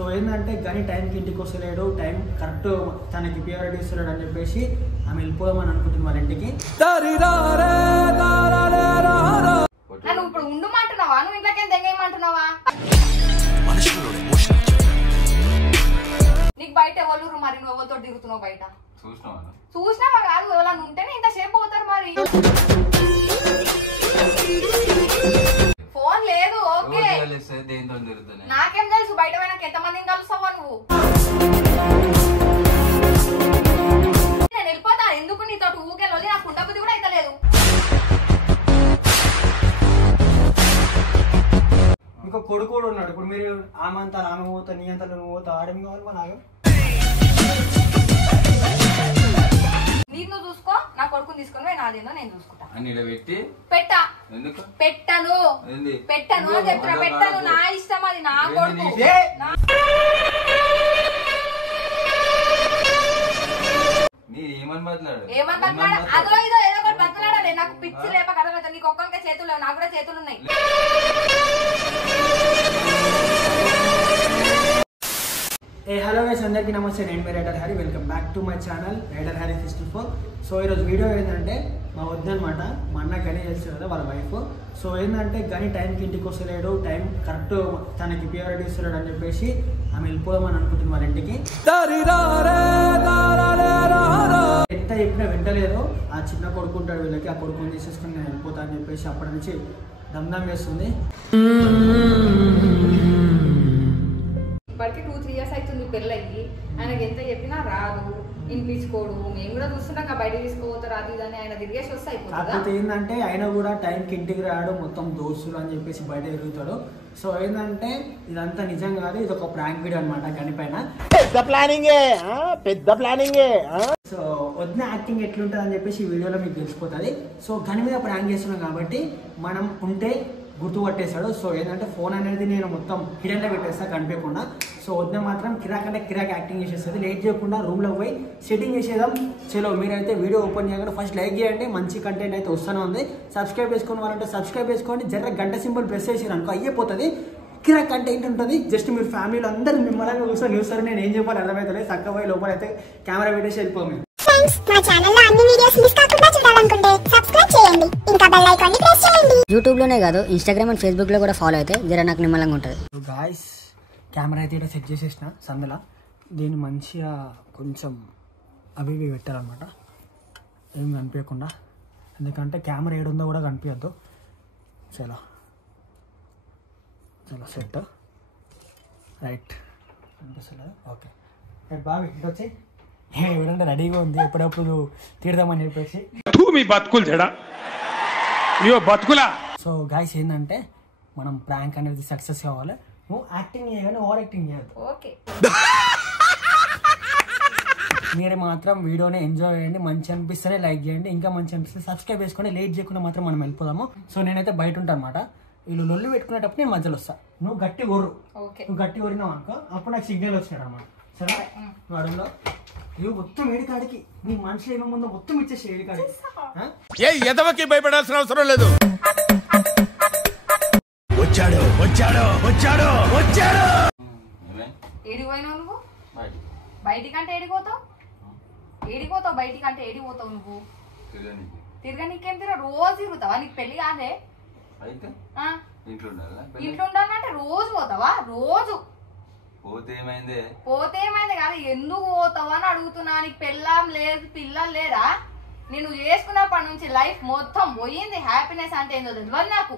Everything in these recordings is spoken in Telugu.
సో ఏంటంటే గని టైంకి ఇంటికి వస్తలేడు, టైం కరెక్ట్ తనకి ప్రియారిటీ ఇస్తున్నాడు అని చెప్పేసి ఆమె వెళ్ళిపోదామని అనుకుంటుంది వాళ్ళ ఇంటికి. ఇప్పుడు ఉండమంటున్నావా, నువ్వు ఇంట్లోకి తెగేయమంటున్నావా? నీకు బయట ఎవరు మరి, నువ్వు ఎవరితో తిరుగుతున్నావు బయట? చూసినావా కాదు, ఎవరైనా ఉంటేనే ఇంతసేపు పోతారు మరి. ఫోన్ లేదు ఓకే, నాకేం తెలుసు బయట పోయినాక ఎంతమందిని కలుస్తావా నువ్వు? నేను వెళ్ళిపోతా, ఎందుకు నీతో ఊకెళ్ళి నాకు ఉండబుద్ధి కూడా అయితే లేదు. ఇంకో కొడుకు కూడా ఉన్నాడు. ఇప్పుడు మీరు ఆమె అంతా ఆమె పోతా, నీ అంతా నువ్వు పోతా, ఆడేం కావాలి మా నాకు? నీకు నువ్వు చూసుకో, నా కొడుకుని తీసుకొని నాదేందో నేను చూసుకుంటా. పెట్టను పెట్టను అని చెప్తున్నా, పెట్టను. నా ఇష్టం, అది నా కొడుకు. ఏమన్నా అదో ఇదో ఏదో ఒకటి బతలాడాలి. నాకు పిచ్చి లేప కదా, నీకు ఒక్కొక్క చేతులు, నాకు కూడా చేతులు ఉన్నాయి. హలో గైస్, అందరికీ నమస్తే. నేను మీ rider Harry. Welcome back to my channel rider Harry 64. So ఈరోజు వీడియో ఏంటంటే మా వద్దనమాట, మా అన్న గని చేస్తారు కదా వాళ్ళ వైఫ్. సో ఏంటంటే గని టైంకి ఇంటికి వస్తలేడు, టైం కరెక్ట్ తనకి ప్రియారిటీ ఇస్తున్నాడు అని చెప్పేసి ఆమె వెళ్ళిపోదామని అనుకుంటుంది వాళ్ళ ఇంటికి. ఎంత చెప్పినా వింటలేదు. ఆ చిన్న కొడుకు ఉంటాడు వీళ్ళకి, ఆ కొడుకుని తీసేసుకుని నేను వెళ్ళిపోతా అని చెప్పేసి అప్పటి నుంచి దమ్దమ్ చేస్తుంది. ఇప్పటికి 2-3 years అవుతుంది పెళ్ళయ్యి. ఆయనకి ఎంత చెప్పినా రాదు, ఇంపించుకోడు. మేము కూడా చూస్తుంటాం బయట తీసుకోపోతారు అది ఇదని, ఆయన తిరిగేసి వస్తే అయిపోతుంది. కాకపోతే ఏంటంటే ఆయన కూడా టైంకి ఇంటికి రాడు, మొత్తం దోస్తులు అని చెప్పేసి బయట తిరుగుతాడు. సో ఏంటంటే ఇదంతా నిజం కాదు, ఇది ఒక ప్రాంక్ వీడియో అనమాట. గని పైన పెద్ద ప్లానింగే. సో వదిన యాక్టింగ్ ఎట్లుంటుంది అని చెప్పేసి ఈ వీడియోలో మీకు తెలిసిపోతుంది. సో గని మీద ప్రాంక్ చేస్తున్నాం కాబట్టి మనం ఉంటే గుర్తుపట్టేశాడు. సో ఏంటంటే ఫోన్ అనేది నేను మొత్తం హిడెన్లో పెట్టేస్తా కనిపించకుండా. సో వద్ద మాత్రం కిరాక్ అంటే కిరాక్ యాక్టింగ్ చేసేస్తుంది. లేట్ చేయకుండా రూమ్లో పోయి సెట్టింగ్ చేసేద్దాం. చలో మీరైతే వీడియో ఓపెన్ చేయకుండా ఫస్ట్ లైక్ చేయండి, మంచి కంటెంట్ అయితే వస్తూనే ఉంది. సబ్స్క్రైబ్ చేసుకుని వాళ్ళంటే సబ్స్క్రైబ్ చేసుకోండి, జర గంట సింబల్ ప్రెస్ చేసారు అనుకో అయిపోతుంది. కిరాక్ కంటెంట్ ఉంటుంది. జస్ట్ మీరు ఫ్యామిలీలో అందరూ మిమ్మల్ని కూర్చొని చూస్తారు. నేను ఏం చెప్పాలి అర్థమవుతుంది. చక్కగా పోయి లోపల అయితే కెమెరా పెట్టేసి వెళ్ళిపోము. యూట్యూబ్ లోనే కాదు, ఇన్స్టాగ్రామ్ అండ్ ఫేస్బుక్ లో కూడా ఫాలో అయితే జర నాకు నిమ్మలంగా ఉంటుంది. గాయస్, కెమెరా అయితే సెట్ చేసేసిన సందులో. దీన్ని మంచిగా కొంచెం అవి ఇవి పెట్టాలన్నమాట, ఏం కనిపించకుండా. ఎందుకంటే కెమెరా ఏడుందో కూడా కనిపించద్దు. చలో చలో సెట్ రైట్ అనిపిస్తుంది. ఓకే బాబు ఇటు వచ్చి ఎవరంటే రెడీగా ఉంది, ఎప్పుడప్పుడు తీరుదామని చెప్పేసి. సో గాయస్ ఏంటంటే మనం ప్రాంక్ అనేది సక్సెస్ కావాలి. నువ్వు యాక్టింగ్ చేయగానే ఓవర్ యాక్టింగ్ చేయద్దు. ఓకే, మీరు మాత్రం వీడియోని ఎంజాయ్ చేయండి. మంచి అనిపిస్తేనే లైక్ చేయండి, ఇంకా మంచి అనిపిస్తే సబ్స్క్రైబ్ చేసుకోండి. లేట్ చేయకుండా మాత్రం మనం వెళ్ళిపోదాము. సో నేనైతే బయట ఉంటాను అనమాట. వీళ్ళు లొల్లు పెట్టుకునేటప్పుడు నేను మధ్యలో వస్తా. నువ్వు గట్టి కొర్రు, నువ్వు గట్టి కొరినావు అనుకో, అప్పుడు నాకు సిగ్నల్ వచ్చినాడు అనమాట. సరే నువ్వు అడుగులో ఇవి మొత్తం ఏడికాడికి, నీ మనుషులు ఏమేముందో మొత్తం ఇచ్చేసి ఏడికాడికి. ఎదవకి భయపడాల్సిన అవసరం లేదు. వచ్చాడు వచ్చాడు వచ్చాడు వచ్చాడు. ఏడిపోయినావు నువ్వు? బయటికంటే ఏడిపోతావు, ఏడిపోతావు బయటికంటే ఏడిపోతావు నువ్వు? తిరగనీకేం తిరగ, రోజు తిరుగుతావా? నీకు పెళ్లి కాదే? ఇంట్లో ఉండాలంటే రోజు పోతావా? రోజు పోతే ఏమైంది కాదు, ఎందుకు పోతావా అని అడుగుతున్నా. నీకు పెళ్ళాం లేదు, పిల్లలు లేరా? నేను చేసుకున్నప్పటి నుంచి లైఫ్ మొత్తం పోయింది. హ్యాపీనెస్ అంటే ఏందో తెలియదు నాకు.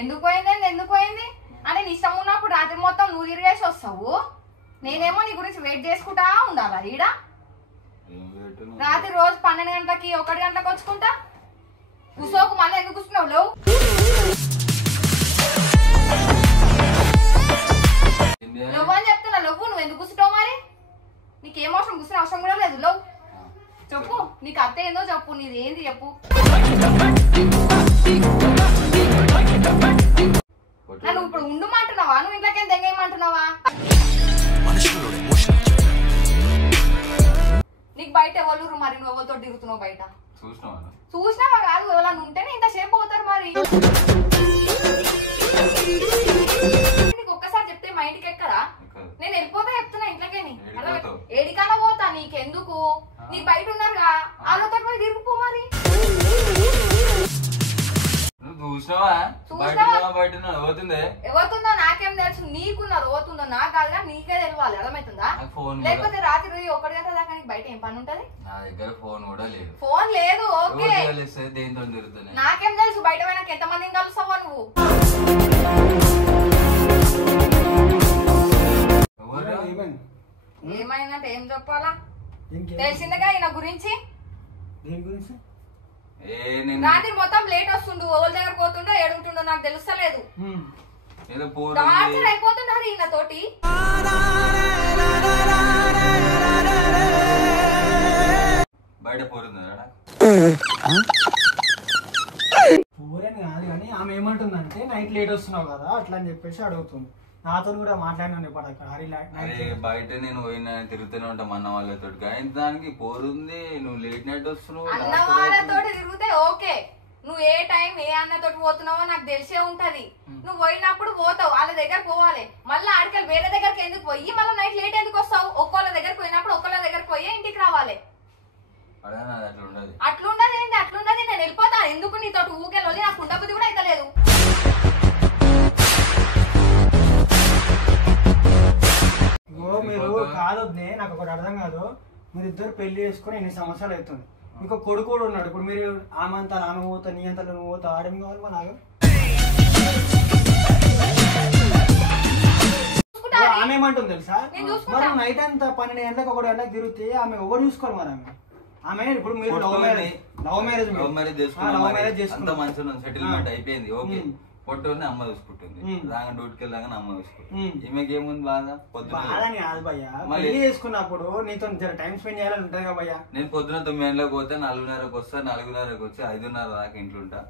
ఎందుకు పోయింది అంటే నీ ఇష్టం ఉన్నప్పుడు రాత్రి మొత్తం నువ్వు తిరిగేసి వస్తావు, నేనేమో నీ గురించి వెయిట్ చేసుకుంటా ఉండాలా ఈడ? రాత్రి రోజు 12 గంటలకి 1 గంటలకు వచ్చుకుంటా కూసోకు. మళ్ళీ ఎందుకు కూర్చున్నావు? లేవు నువ్వు అని చెప్తున్నా. లేవు, నువ్వు ఎందుకు కూర్చుంటావు మరి? నీకేం అవసరం, కూర్చునే అవసరం కూడా లేదు. లేవు, చెప్పు నీకు అత్త ఏందో చెప్పు, నీది ఏంది చెప్పు. నువ్వు ఇప్పుడు ఉండమంటున్నావా, నువ్వు ఇంట్లోకి తెగేయమంటున్నావా? నీకు బయట ఎవరు మరి, నువ్వు ఎవరితో తిరుగుతున్నావు బయట? చూసినావా కాదు, ఎవరైనా ఉంటేనే ఇంతసేపు పోతారు మరి. నీకు ఒక్కసారి చెప్తే మైండ్కి ఎక్కదా? నేను వెళ్ళిపోతా చెప్తున్నా ఇంట్లోకి. ఏడికన్నా పోతా, నీకెందుకు? నీ బయట ఉన్నారుగా, వాళ్ళతో పోయి తిరిగిపో మరి. ఎవరుతుందో నాకేం తెలుసు, నీకున్నారు ఎవరుతుందో నాకు కాదు, నీకే తెలియాలి. అర్థమవుతుందా? లేకపోతే రాత్రి 1 గంట దాకా నీకు బయట ఏం పని ఉంటది? నా దగ్గర ఫోన్ కూడా లేదు. ఫోన్ లేదు, ఓకే. దేంతో తిరుగుతున్నాయి నాకేం తెలుసు, బయట పోయినాక ఎంత మందిని కలుస్తావో నువ్వు. ఏమైందంటే ఏం చెప్పాలా? తెలిసిందిగా ఈయన గురించి. రాత్రి మొత్తం లేట్ వస్తుండు, ఓళ్ళ దగ్గర పోతుండో ఏడుంటుండో నాకు తెలుస్తలేదు. టార్చర్ అయిపోతున్నారు ఈయన తోటి. బయట పోరుందా? పోరేని కాదు కానీ ఆమె ఏమంటుందంటే నైట్ లేట్ వస్తున్నావు కదా అట్లా అని చెప్పేసి అడుగుతుంది. నాతో కూడా మాట్లాడినాను బయట నేను పోయినా తిరుగుతూనే ఉంటాం అన్న వాళ్ళతో, కానీ దానికి పోరుంది. నువ్వు లేట్ నైట్ వస్తున్నావు అన్న వాళ్ళతో తిరిగితే ఓకే. నువ్వు ఏ టైం ఏ అన్నతో పోతున్నావో నాకు తెలిసే ఉంటది. నువ్వు పోయినప్పుడు పోతావు, వాళ్ళ దగ్గర పోవాలి. మళ్ళీ ఆడికి వేరే దగ్గరికి ఎందుకు పోయి మళ్ళీ నైట్ లేట్ ఎందుకు వస్తావు? ఒక్కోళ్ళ దగ్గరకు పోయినప్పుడు ఒక్కోళ్ళ దగ్గరకు పోయి ఇంటికి రావాలి. అట్లుండదు ఏంటి? అట్లుండదు. నేను వెళ్ళిపోతా. ఎందుకు నీతో ఊకెళ్ళి నాకు ఉండబుద్ధి కూడా అయితే లేదు. మీరు కాదు, నాకు ఒకటి అర్థం కాదు. మీరు ఇద్దరు పెళ్లి చేసుకుని 8 సంవత్సరాలు అవుతుంది. ఇంకో కొడుకు కూడా ఉన్నాడు. ఇప్పుడు మీరు ఆమె అంతా ఆమె పోతా, నీ అంతా నువ్వు పోతా, ఆడేం కావాలి మా నాకు? ఆమె ఏమంటుంది తెలుసా? మరి నైట్ అంతా 12 గంటలకు 1 గంటలకు తిరిగితే ఆమె ఎవరు చూసుకోవాలి మరి? ఆమె ఇప్పుడు మీరు లవ్ మ్యారేజ్ చేసుకుంటే మంచిగా సెటిల్మెంట్ అయిపోయింది, ఓకే. పొట్టోని అమ్మ చూసుకుంటుంది, రాగా డ్యూటీకి వెళ్ళాగానే అమ్మ చూసుకుంటుంది. ఈమెకి ఏముంది బాగా? పొద్దున చేసుకున్నప్పుడు నీతో టైం స్పెండ్ చేయాలని ఉంటది కదా భయ్యా. నేను పొద్దున 9 గంటలకు పోతే 4:30కి వస్తా, 4:30కి వచ్చి 5:30 దాకా ఇంట్లో ఉంటా.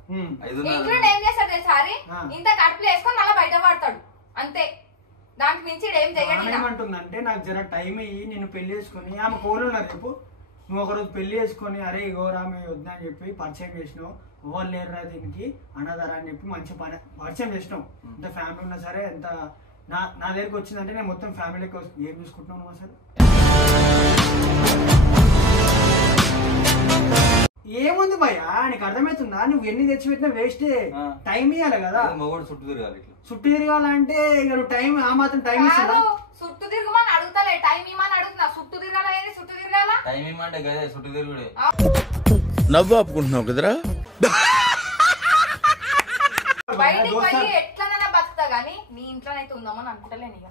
5:30 ఏం చేస్తాడు సారీ? ఇంత కడుపులు వేసుకొని మళ్ళీ బయట పడతాడు అంతే. దానికి మించి ఏం చేయాలి? ఏమంటుందంటే నాకు జర టైం అయ్యి నిన్ను పెళ్లి చేసుకుని ఆమె కోళ్ళు ఉన్నారు. రేపు నువ్వు ఒకరోజు పెళ్లి చేసుకొని అరే గోరామె వద్దా అని చెప్పి పరిచయం చేసినావు. ఎవరు లేరురా దీనికి అన్నదారా అని చెప్పి మంచి పరిచయం చేసినావు. ఎంత ఫ్యామిలీ ఉన్నా సరే ఎంత నా దగ్గరికి వచ్చిందంటే నేను మొత్తం ఫ్యామిలీకి ఏం చూసుకుంటున్నావు నువ్వు అసలు? ఏముంది భయ్యా, నీకు అర్థమవుతుందా? నువ్వు ఎన్ని తెచ్చిపెట్టినా వేస్టే. టైం ఇవ్వాలి కదా. చుట్టూ తిరగాలంటే ఇక నువ్వు టైం ఆ మాత్రం టైం ఇస్తున్నా. చుట్టూ తిరగమని అడుగుతలే, టైం ఇవ్వమని అడుగుతున్నా. చుట్టూ తిరగాల, చుట్టూ తిరగాల. టైం ఇవ్వమంటే గదే చుట్టూ తిరుగుడే. నవ్వు ఆపుకుంటున్నావు కదరా. బయటికి పోయి ఎట్లనైనా బతుకుతా గానీ నీ ఇంట్లోనైతే ఉందామని అనుకుంటలేను. ఇక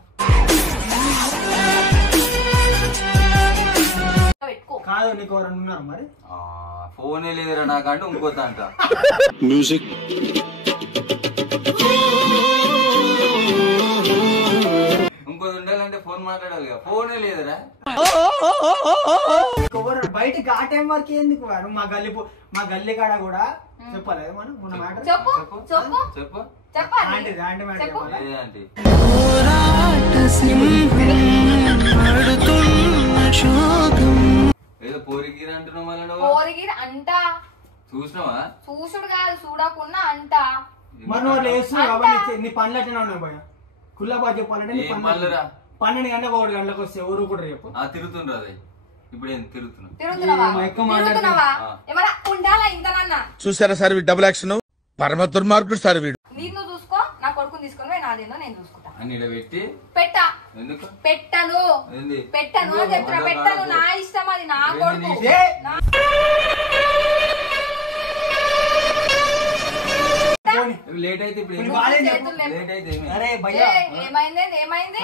కాదు, నీకు ఎవరైనా ఉన్నారు మరి? ఫోనే లేదురా నాకంటే ఇంకోత అంట. మ్యూజిక్ ఇంకోటి ఉండాలంటే ఫోన్ మాట్లాడాలి, ఫోనే లేదురా. బయటకి ఆ టైం వరకు ఎందుకు? మా గల్లీ కాడ కూడా చెప్పలేదు మనం మొన్న మాట. చెప్పు చెప్పు చెప్పు ఏదో పోరిగిరి అంటున్నావు మళ్ళీ. పోరిగిరి అంట చూసినావా? చూసుడు కాదు, చూడకుండా అంట. మరి నువ్వు లేస్తున్నావు కాబట్టి నీ పనులు అట్లా ఉన్నాయి భయ. కుల్లాబాద్ చెప్పాలంటే 12 గంటలకు 1 గంటలకు వస్తే ఎవరు కూడా రేపు తిరుగుతుండ్రు. అదే ఇప్పుడు ఏం తిరుగుతున్నావు? చూసారా సార్ డబుల్ యాక్షన్, పరమ దుర్మార్గుడు సార్ వీడు. నీకు చూసుకో, నా కొడుకుని తీసుకొని నాదేందో నేను చూసుకుంటా. అని పెట్టి పెట్టా ఎందుకు పెట్టను పెట్టను అని చెప్తున్నా. పెట్టను, నా ఇష్టం, అది నా కొడుకు. లేట్ అయితే ఇప్పుడు లేట్ అయితే ఏమైంది? ఏమైంది?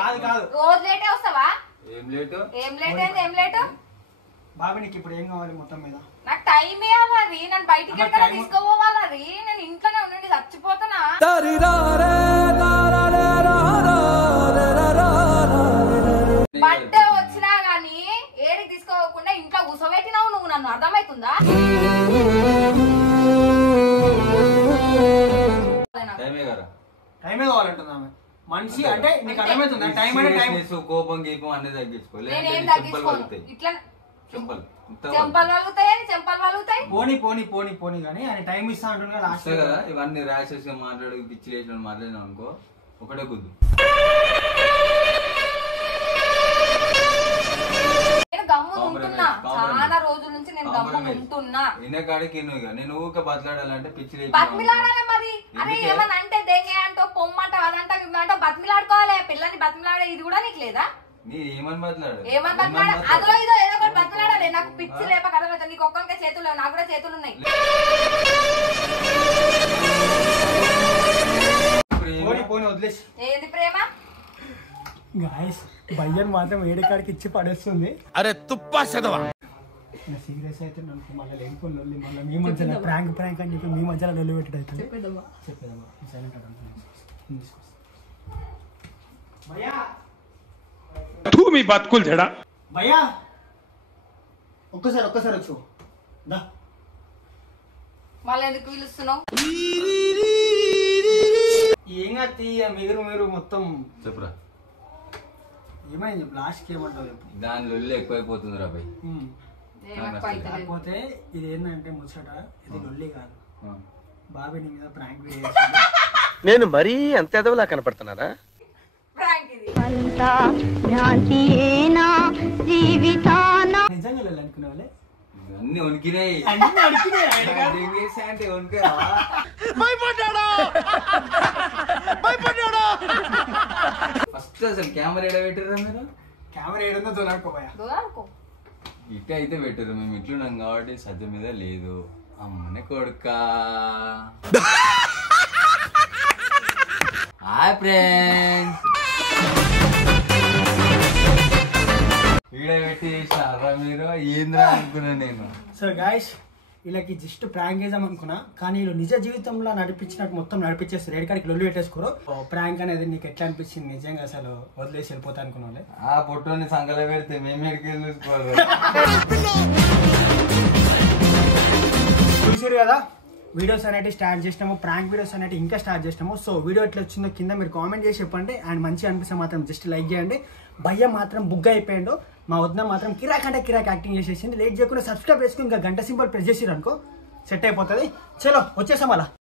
రోజు లేటే వస్తావా? ఏం లేటు? ఏం లేట్ అయింది? ఏం లేటు? బాబు నీకు ఇప్పుడు ఏం కావాలి మొత్తం మీద? నాకు టైం ఇవ్వాలి, నన్ను బయటికి ఎక్కడ తీసుకోవాలి. నేను ఇంట్లోనే ఉండి చచ్చిపోతున్నా. బర్త్డే వచ్చినా గానీ ఏడికి తీసుకోకుండా ఇంట్లో కూసోబెట్టినావు నువ్వు నన్ను. అర్థమవుతుందా? టైమే కావాలంటుందా మనిషి? అంటే నీకు అర్థమవుతుందా? టైం అంటే టైం. కోపం గీపం అన్ని తగ్గించుకోవాలి. ఇట్లా చెంపలు వలుగుతాయి. పోనీ కానీ ఆయన టైం ఇస్తా అంటున్నా లాస్ట్ కదా. ఇవన్నీ ర్యాషెస్ గా మాట్లాడు, పిచ్చి లేచిన మాట్లాడినా అనుకో ఒకటే గుద్దు. అంటున్నా. ఇన్న కాడికి నేను ఊక బతలాడాలంటే పిచ్చి బతిమిలాడాలి మరి. అరే ఏమన్నా అంటే దెంగే అంటో పొమ్మంట అదంటా ఇవ్వంటో బతిమిలాడుకోవాలి. పిల్లని బతిమిలాడే ఇది కూడా నీకు లేదా? ఏమని బతలాడు ఏమని బతిలాడ అదో ఇదో ఏదో ఒకటి బతిలాడాలి. నాకు పిచ్చి లేప కదలవుతుంది. నీకు ఒక్కొక్క చేతులు నాకు కూడా చేతులు ఉన్నాయి. వదిలేసి ఏంది ప్రేమ? గాయస్ భయ్యన్ మాత్రం ఏడికాడికి ఇచ్చి పడేస్తుంది. అరే తుప్పా చదవా సీరియస్ అయితే నన్ను మళ్ళీ లేకపోతే మళ్ళీ మీ మధ్యలో ప్రాంక్ అని చెప్పి మీ మధ్యలో లొల్లి పెట్టడం అవుతుంది. చెప్పేదమ్మా మీ బతుకులు చెడా భయ్యా ఒక్కసారి వచ్చు దా. మళ్ళీ ఎందుకు పిలుస్తున్నావు? ఏం కాదు మీరు మొత్తం చెప్పురా. ఏమైంది లాస్ట్కి ఏమంటావు చెప్పు. దాని లొల్లి ఎక్కువైపోతుంది రా భయ్. కాకపోతే ఇది ఏంటంటే ముచ్చట ఇది లొల్లి కాదు. బాబీ నీ మీద ప్రాంక్ నేను మరీ అంత ఎదవలా కనపడుతున్నారా? నిజంగా లొల్లి అనుకునే వాళ్ళే అన్ని వణికినాయి. ఫస్ట్ అసలు కెమెరా ఎడ పెట్టారా మీరు? కెమెరా ఏడుందో దొరకపోయా ఇట్ట అయితే పెట్టారు. మేము ఇట్లున్నాం కాబట్టి సజ్జ మీద లేదు. అమ్మనే కొడుకా. Hi friends. వీడియో పెట్టి చేసినారా మీరు? ఏంద్రా అనుకున్నా నేను. సో గాయస్ వీళ్ళకి జస్ట్ ప్రాంక్ చేద్దాం అనుకున్నా, కానీ వీళ్ళు నిజ జీవితంలో నడిపించినట్టు మొత్తం నడిపించేస్తారు. ఏడికాడికి లొల్లి పెట్టేసుకోరు. ప్రాంక్ అనేది నీకు ఎట్లా అనిపించింది? నిజంగా అసలు వదిలేసి వెళ్ళిపోతా అనుకున్నా. ఆ పొట్టుని సంకల పెడితే మేము ఎడికి చూసుకోవాలి. చూసారు కదా వీడియోస్ అనేవి స్టార్ట్ చేసినాము, ప్రాంక్ వీడియోస్ అనేవి ఇంకా స్టార్ట్ చేసినాము. సో వీడియో ఎట్లా వచ్చిందో కింద మీరు కామెంట్ చేసి చెప్పండి. అండ్ మంచిగా అనిపిస్తే మాత్రం జస్ట్ లైక్ చేయండి. భయ్య మాత్రం బుగ్గ అయిపోయాడు, మా వదిన మాత్రం కిరాక్ అంటే కిరాక్ యాక్టింగ్ చేసేసింది. లేట్ చేయకుండా సబ్స్క్రైబ్ చేసుకుని ఇంకా గంట సింబల్ ప్రెస్ చేసిరు అనుకో సెట్ అయిపోతుంది. చలో వచ్చేసాం అలా.